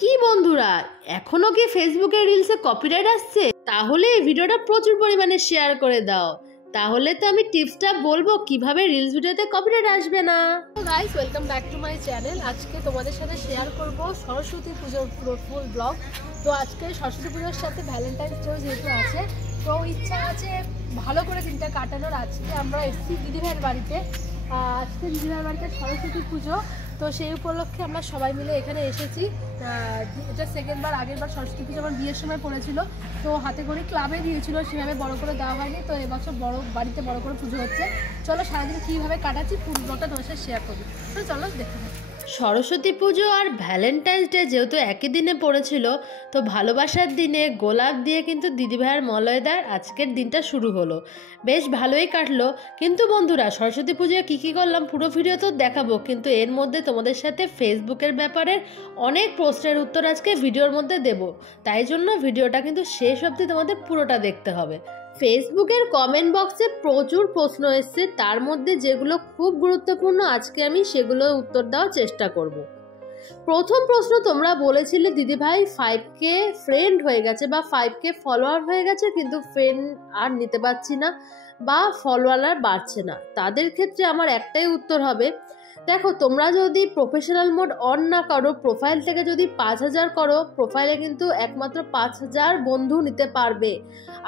কি বন্ধুরা, এখনো কি ফেসবুকের রিলসে কপিরাইট আসছে? তাহলে এই ভিডিওটা প্রচুর পরিমাণে শেয়ার করে দাও, তাহলে তো আমি টিপসটা বলবো কিভাবে রিলস ভিডিওতে কপিরাইট আসবে না। Guys, welcome back to my channel. আজকে তোমাদের সাথে শেয়ার করব সরস্বতী পুজোর পুরো ফুল ব্লগ। তো আজকে সরস্বতী পুজোর সাথে ভ্যালেন্টাইন্স ডেও যেহেতু আছে, তো ইচ্ছা আছে ভালো করে দিনটা কাটানোর। আজকে আমরা এসেছি দিদিভাইয়ের বাড়িতে। আজকে দিদিভাইয়ের বাড়িতে সরস্বতী পুজো, তো সেই উপলক্ষে আমরা সবাই মিলে এখানে এসেছি। এটা সেকেন্ডবার, আগেরবার সরস্বতী পুজো আমার বিয়ের সময় পড়েছিল, তো হাতে করে ক্লাবে দিয়েছিল, সেভাবে বড় করে দেওয়া হয়নি। তো এবছর বাড়িতে বড় করে পুজো হচ্ছে। চলো সারাদিন কীভাবে কাটাচ্ছি ফুল ব্লগটা তোমার সাথে শেয়ার করবো। তো চলো দেখে নাও। সরস্বতী পুজো আর ভ্যালেন্টাইন্স ডে যেহেতু একই দিনে পড়েছিল, তো ভালোবাসার দিনে গোলাপ দিয়ে কিন্তু দিদিভাইয়ের মলয়দার আজকের দিনটা শুরু হলো। বেশ ভালোই কাটলো। কিন্তু বন্ধুরা, সরস্বতী পুজোয় কী কী করলাম পুরো ভিডিও তো দেখাবো, কিন্তু এর মধ্যে তোমাদের সাথে ফেসবুকের ব্যাপারে অনেক প্রশ্নের উত্তর আজকে ভিডিওর মধ্যে দেব। তাই জন্য ভিডিওটা কিন্তু শেষ অবধি তোমাদের পুরোটা দেখতে হবে। ফেসবুকের কমেন্ট বক্সে প্রচুর প্রশ্ন এসছে, তার মধ্যে যেগুলো খুব গুরুত্বপূর্ণ আজকে আমি সেগুলো উত্তর দেওয়ার চেষ্টা করব। প্রথম প্রশ্ন, তোমরা বলেছিলে দিদিভাই 5K ফ্রেন্ড হয়ে গেছে বা 5K ফলোয়ার হয়ে গেছে, কিন্তু ফ্রেন্ড আর নিতে পারছি না বা ফলোয়ার আর বাড়ছে না। তাদের ক্ষেত্রে আমার একটাই উত্তর হবে, দেখো, তোমরা যদি প্রফেশনাল মোড অন না করো, প্রোফাইল থেকে যদি 5000 করো, প্রোফাইলে কিন্তু একমাত্র 5000 বন্ধু নিতে পারবে।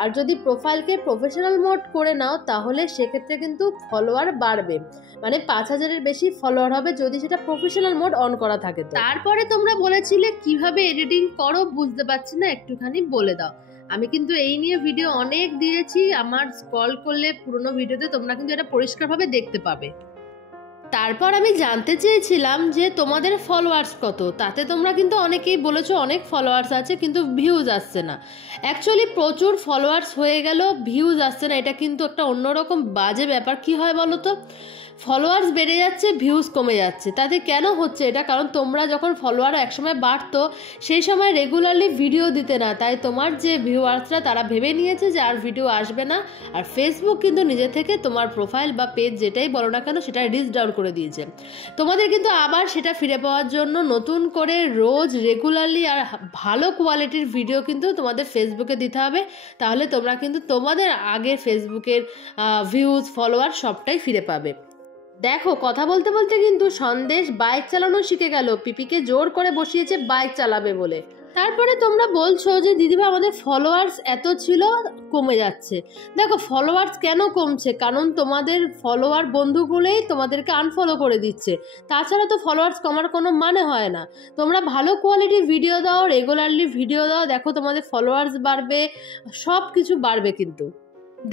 আর যদি প্রোফাইলকে প্রফেশনাল মোড করে নাও, তাহলে সেক্ষেত্রে কিন্তু ফলোয়ার বাড়বে, মানে 5000-এর বেশি ফলোয়ার হবে যদি সেটা প্রফেশনাল মোড অন করা থাকে। তারপরে তোমরা বলেছিলে কিভাবে এডিটিং করো বুঝতে পারছি না, একটুখানি বলে দাও। আমি কিন্তু এই নিয়ে ভিডিও অনেক দিয়েছি, আমার স্ক্রল করলে পুরনো ভিডিওতে তোমরা কিন্তু এটা পরিষ্কারভাবে দেখতে পাবে। তারপর আমি জানতে চেয়েছিলাম যে তোমাদের ফলোয়ার্স কত। তাতে তোমরা কিন্তু অনেকেই বলেছো অনেক ফলোয়ার্স আছে কিন্তু ভিউজ আসছে না। অ্যাকচুয়ালি প্রচুর ফলোয়ার্স হয়ে গেল, ভিউজ আসছে না, এটা কিন্তু একটা অন্যরকম বাজে ব্যাপার। কি হয় বলো তো, ফলোয়ার্স বেড়ে যাচ্ছে, ভিউজ কমে যাচ্ছে। তাতে কেন হচ্ছে এটা? কারণ তোমরা যখন ফলোয়ার একসময় বাড়তো, সেই সময় রেগুলারলি ভিডিও দিতে না, তাই তোমার যে ভিউয়ার্সরা তারা ভেবে নিয়েছে যে আর ভিডিও আসবে না। আর ফেসবুক কিন্তু নিজে থেকে তোমার প্রোফাইল বা পেজ যেটাই বলো না কেন সেটা রিচ ডাউন করে দিয়েছে। তোমাদের কিন্তু আবার সেটা ফিরে পাওয়ার জন্য নতুন করে রোজ রেগুলারলি আর ভালো কোয়ালিটির ভিডিও কিন্তু তোমাদের ফেসবুকে দিতে হবে। তাহলে তোমরা কিন্তু তোমাদের আগের ফেসবুকের ভিউজ, ফলোয়ার সবটাই ফিরে পাবে। দেখো, কথা বলতে বলতে কিন্তু সন্দেশ বাইক চালানো শিখে গেল, পিপিকে জোর করে বসিয়েছে বাইক চালাবে বলে। তারপরে তোমরা বলছো যে দিদিভাই আমাদের ফলোয়ার্স এত ছিল, কমে যাচ্ছে। দেখো, ফলোয়ার্স কেন কমছে? কারণ তোমাদের ফলোয়ার বন্ধুগুলোই তোমাদেরকে আনফলো করে দিচ্ছে। তাছাড়া তো ফলোয়ার্স কমার কোনো মানে হয় না। তোমরা ভালো কোয়ালিটির ভিডিও দাও, রেগুলারলি ভিডিও দাও, দেখো তোমাদের ফলোয়ার্স বাড়বে, সব কিছু বাড়বে। কিন্তু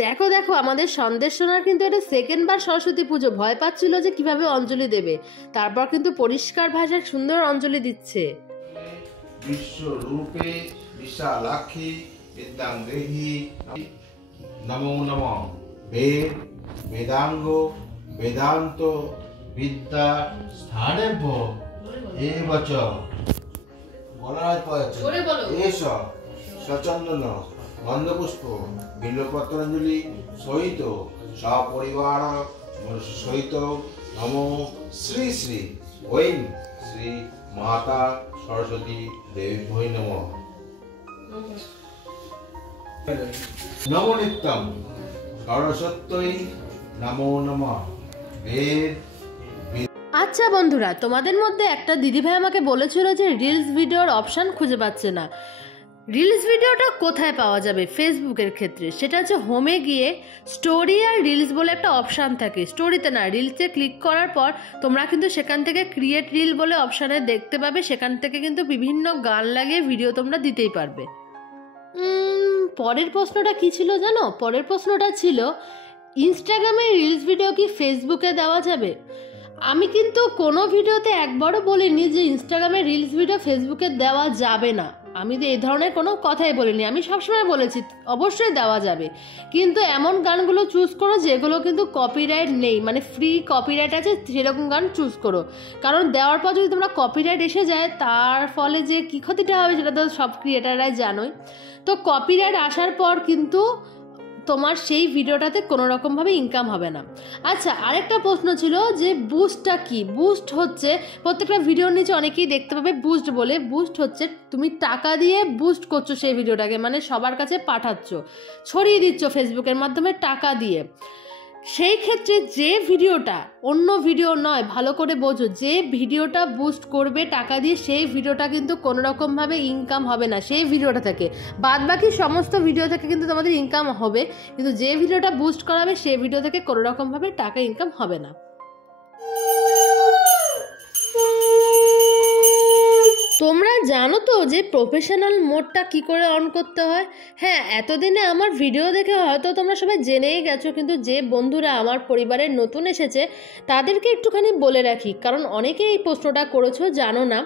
দেখো দেখো, আমাদের সন্দেশ সোনার কিন্তু এটা সেকেন্ডবার সরস্বতী পুজো, ভয় পাচ্ছিল যে কিভাবে অঞ্জলি দেবে। তারপর কিন্তু পরিষ্কার ভাষায় সুন্দর অঞ্জলি দিচ্ছে। বিশ্বরূপে বিশালাক্ষী বিদ্যাং দেহি নমো নমঃ বেদ বেদাঙ্গ বেদান্ত বিদ্যা স্থানেভ্য এবচ বলার পর এস সচন্দন গন্ধপুষ্প বিল্বপত্রাঞ্জলি সহিত সপরিবার সহিত নমো শ্রী শ্রী ঐং শ্রী মাতা সরস্বতী দেবী নমঃ নমো নিত্যং সরস্বত্যৈ নমো নমঃ বেদ। আচ্ছা বন্ধুরা, তোমাদের মধ্যে একটা দিদিভাই আমাকে বলেছিল যে রিলস ভিডিওর অপশান খুঁজে পাচ্ছে না। রিলস ভিডিওটা কোথায় পাওয়া যাবে ফেসবুকের ক্ষেত্রে? সেটা হচ্ছে হোমে গিয়ে স্টোরি আর রিলস বলে একটা অপশান থাকে। স্টোরিতে না, রিলসে ক্লিক করার পর তোমরা কিন্তু সেখান থেকে ক্রিয়েট রিল বলে অপশানে দেখতে পাবে। সেখান থেকে কিন্তু বিভিন্ন গান লাগিয়ে ভিডিও তোমরা দিতেই পারবে। পরের প্রশ্নটা কি ছিল জানো? পরের প্রশ্নটা ছিল ইনস্টাগ্রামে রিলস ভিডিও কি ফেসবুকে দেওয়া যাবে? আমি কিন্তু কোনো ভিডিওতে একবারও বলিনি যে ইনস্টাগ্রামে রিলস ভিডিও ফেসবুকে দেওয়া যাবে না। আমি তো এই ধরনের কোনো কথাই বলিনি। আমি সবসময় বলেছি অবশ্যই দেওয়া যাবে, কিন্তু এমন গানগুলো চুজ করো যেগুলো কিন্তু কপিরাইট নেই, মানে ফ্রি কপিরাইট আছে সেরকম গান চুজ করো। কারণ দেওয়ার পর যদি তোমরা কপিরাইট এসে যায়, তার ফলে যে কী ক্ষতিটা হবে সেটা তো সব ক্রিয়েটাররাই জানোই। তো কপিরাইট আসার পর কিন্তু তোমার সেই ভিডিওটাতে কোনো রকমভাবে ইনকাম হবে না। আচ্ছা, আরেকটা প্রশ্ন ছিল যে বুস্টটা কি? বুস্ট হচ্ছে, প্রত্যেকটা ভিডিওর নিচে অনেকেই দেখতে পাবে বুস্ট বলে। বুস্ট হচ্ছে তুমি টাকা দিয়ে বুস্ট করছো সেই ভিডিওটাকে, মানে সবার কাছে পাঠাচ্ছ, ছড়িয়ে দিচ্ছ ফেসবুকের মাধ্যমে টাকা দিয়ে। সেই ক্ষেত্রে যে ভিডিওটা, অন্য ভিডিও নয়, ভালো করে বোঝো, যে ভিডিওটা বুস্ট করবে টাকা দিয়ে সেই ভিডিওটা কিন্তু কোনো রকমভাবে ইনকাম হবে না সেই ভিডিওটা থেকে। বাদ বাকি সমস্ত ভিডিও থেকে কিন্তু তোমাদের ইনকাম হবে, কিন্তু যে ভিডিওটা বুস্ট করাবে সেই ভিডিও থেকে কোনো রকমভাবে টাকা ইনকাম হবে না। তোমরা জানো তো যে প্রফেশনাল মোডটা কি করে অন করতে হয়? হ্যাঁ, এতদিনে আমার ভিডিও দেখে হয়তো তোমরা সবাই জেনেই গেছো, কিন্তু যে বন্ধুরা আমার পরিবারের নতুন এসেছে তাদেরকে একটুখানি বলে রাখি, কারণ অনেকেই এই প্রশ্নটা করেছো, জানো না।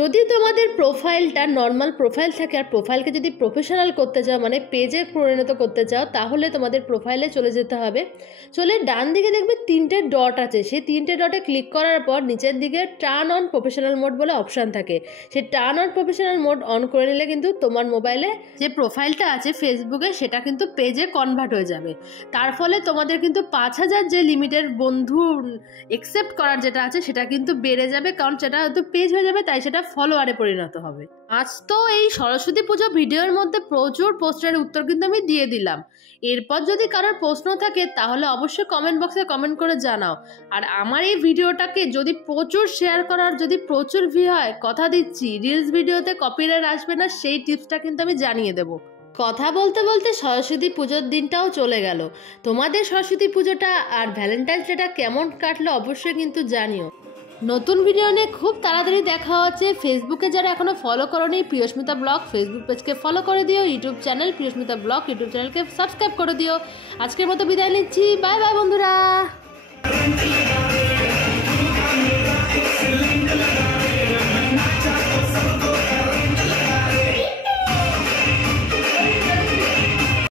যদি তোমাদের প্রোফাইলটা নর্মাল প্রোফাইল থাকে আর প্রোফাইলকে যদি প্রফেশনাল করতে চাও, মানে পেজে পরিণত করতে চাও, তাহলে তোমাদের প্রোফাইলে চলে যেতে হবে। চলে ডান দিকে দেখবে 3টে ডট আছে, সেই 3টে ডটে ক্লিক করার পর নিচের দিকে টার্ন অন প্রফেশনাল মোড বলে অপশান থাকে। সেই turn on professional mode on করে নিলে কিন্তু তোমার মোবাইলে যে প্রোফাইলটা আছে ফেসবুকে সেটা কিন্তু পেজে কনভার্ট হয়ে যাবে। তার ফলে তোমাদের কিন্তু 5000 যে লিমিটের বন্ধু একসেপ্ট করার যেটা আছে সেটা কিন্তু বেড়ে যাবে, কারণ সেটা হয়তো পেজ হয়ে যাবে, তাই সেটা ফলোয়ারে পরিণত হবে। আজ তো এই সরস্বতী পুজো ভিডিওর মধ্যে প্রচুর প্রশ্নের উত্তর কিন্তু আমি দিয়ে দিলাম। এরপর যদি কারোর প্রশ্ন থাকে তাহলে অবশ্যই কমেন্ট বক্সে কমেন্ট করে জানাও। আর আমার এই ভিডিওটাকে যদি প্রচুর শেয়ার করার, যদি প্রচুর ভিউ হয়, কথা দিচ্ছি রিলস ভিডিওতে কপিরাইট আসবে না, সেই টিপসটা কিন্তু আমি জানিয়ে দেবো। কথা বলতে বলতে সরস্বতী পুজোর দিনটাও চলে গেল। তোমাদের সরস্বতী পুজোটা আর ভ্যালেন্টাইন্স ডেটা কেমন কাটলো অবশ্যই কিন্তু জানিও। নতুন ভিডিও নিয়ে খুব তাড়াতাড়ি দেখা হচ্ছে। ফেসবুকে যারা এখনো ফলো করোনি প্রিয়স্মিতা ব্লগ ফেসবুক পেজকে ফলো করে দিও, YouTube channel Priyasmita blog YouTube চ্যানেলকে সাবস্ক্রাইব করে দিও। আজকের মতো বিদায় নিচ্ছি, বাই বাই বন্ধুরা।